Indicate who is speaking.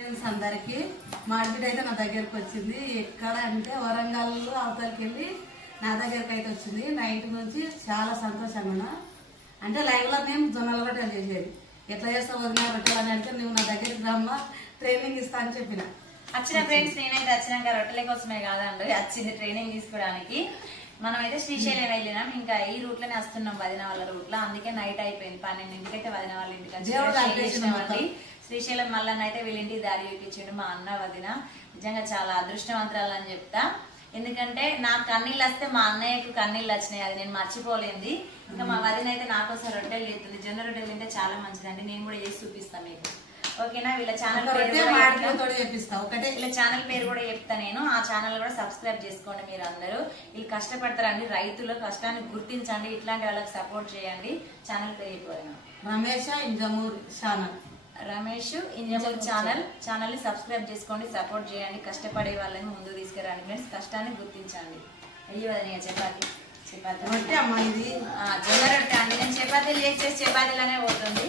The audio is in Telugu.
Speaker 1: ఫ్రెండ్స్ అందరికి మార్కెట్ అయితే నా దగ్గరకు వచ్చింది. ఎక్కడ అంటే వరంగల్ అవతలకి వెళ్ళి నా దగ్గరకు అయితే వచ్చింది. నైట్ నుంచి చాలా సంతోషంగా అంటే లైవ్లో మేము జొన్నల రొట్టెలు చేసేది. ఎట్లా చేస్తావు వదిన రొట్టెలు అని అంటే నువ్వు నా దగ్గరికి రమ్మ ట్రైనింగ్ ఇస్తా అని చెప్పిన.
Speaker 2: వచ్చిన ఫ్రెండ్స్ నేనైతే వచ్చినాక రొట్టెల కోసమే కాదండి. వచ్చింది ట్రైనింగ్ తీసుకోవడానికి. మనం అయితే శ్రీశైలం వెళ్ళినాం. ఇంకా ఈ రూట్లోనే వస్తున్నాం వదిన వాళ్ళ రూట్లో. అందుకే నైట్ అయిపోయింది. పన్నెండింటికైతే వదిన వాళ్ళ ఇంటికి శ్రీశైలం మల్లన్న అయితే వీళ్ళింటికి దారి చూపించిండు మా అన్న వదిన. నిజంగా చాలా అదృష్టవంతరాలు అని చెప్తా. ఎందుకంటే నాకు కన్నీళ్ళు వస్తే మా అన్నయ్యకు కన్నీళ్ళు వచ్చినాయి. అది నేను మర్చిపోలేంది. ఇంకా మా వదిన అయితే నా కోసం రొట్టెలు చేస్తుంది జొన్న రొట్టెలు తింటే చాలా మంచిదండి. నేను కూడా చేసి చూపిస్తాను మీకు. ఓకేనా? వీళ్ళ ఛానల్
Speaker 1: ఒకటే.
Speaker 2: వీళ్ళ ఛానల్ పేరు కూడా చెప్తా నేను. ఆ ఛానల్ కూడా సబ్స్క్రైబ్ చేసుకోండి మీరు అందరూ. వీళ్ళు కష్టపడతారండి. రైతుల కష్టాన్ని గుర్తించండి. ఇట్లాంటి వాళ్ళకి సపోర్ట్ చేయండి. ఛానల్ పేరు చెప్పాను
Speaker 1: రమేష్ ఇంజమూర్ ఛానల్.
Speaker 2: రమేష్ ఇంజమూర్ ఛానల్ ఛానల్ని సబ్స్క్రైబ్ చేసుకోండి సపోర్ట్ చేయండి. కష్టపడే వాళ్ళని ముందు తీసుకురండి. ఫ్రెండ్స్ కష్టాన్ని గుర్తించండి. అయ్యో అది నేను చపాతి చపాతి జొన్న రొట్టె అండి. నేను చపాతీలు చేసి చపాతీలోనే పోతుంది.